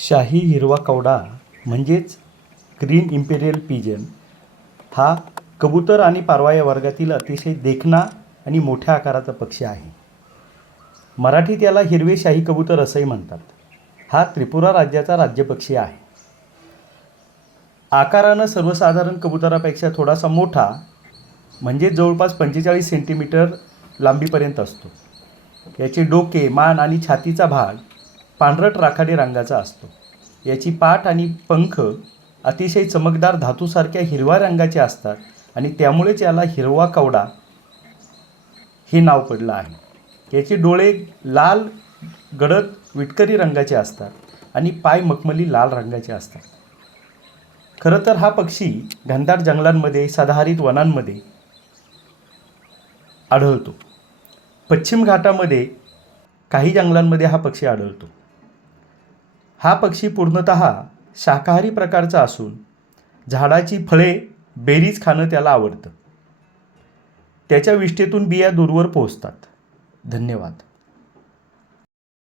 शाही हिरवा कवडा म्हणजेच ग्रीन इम्पेरियल पिजन हा कबूतर आणि पारवा या वर्गातील अतिशय देखणा आणि मोठ्या आकाराचा पक्षी आहे. मराठीत याला हिरवे शाही कबूतर असंही म्हणतात. हा त्रिपुरा राज्याचा राज्यपक्षी आहे. आकारानं सर्वसाधारण कबुतरापेक्षा थोडासा मोठा म्हणजे जवळपास 45 सेंटीमीटर लांबीपर्यंत असतो. याचे डोके, मान आणि छातीचा भाग पांढरट राखाडी रंगाचा असतो. याची पाठ आणि पंख अतिशय चमकदार धातूसारख्या हिरव्या रंगाचे असतात आणि त्यामुळेच याला हिरवा कवडा हे नाव पडलं आहे. याचे डोळे लाल गडद विटकरी रंगाचे असतात आणि पाय मखमली लाल रंगाचे असतात. खरं तर हा पक्षी घनदाट जंगलांमध्ये, सदाहरित वनांमध्ये आढळतो. पश्चिम घाटामध्ये काही जंगलांमध्ये हा पक्षी आढळतो. हा पक्षी पूर्णतः शाकाहारी प्रकारचा असून झाडाची फळे, बेरीज खाणं त्याला आवडतं. त्याच्या विष्ठेतून बिया दूरवर पोहोचतात. धन्यवाद.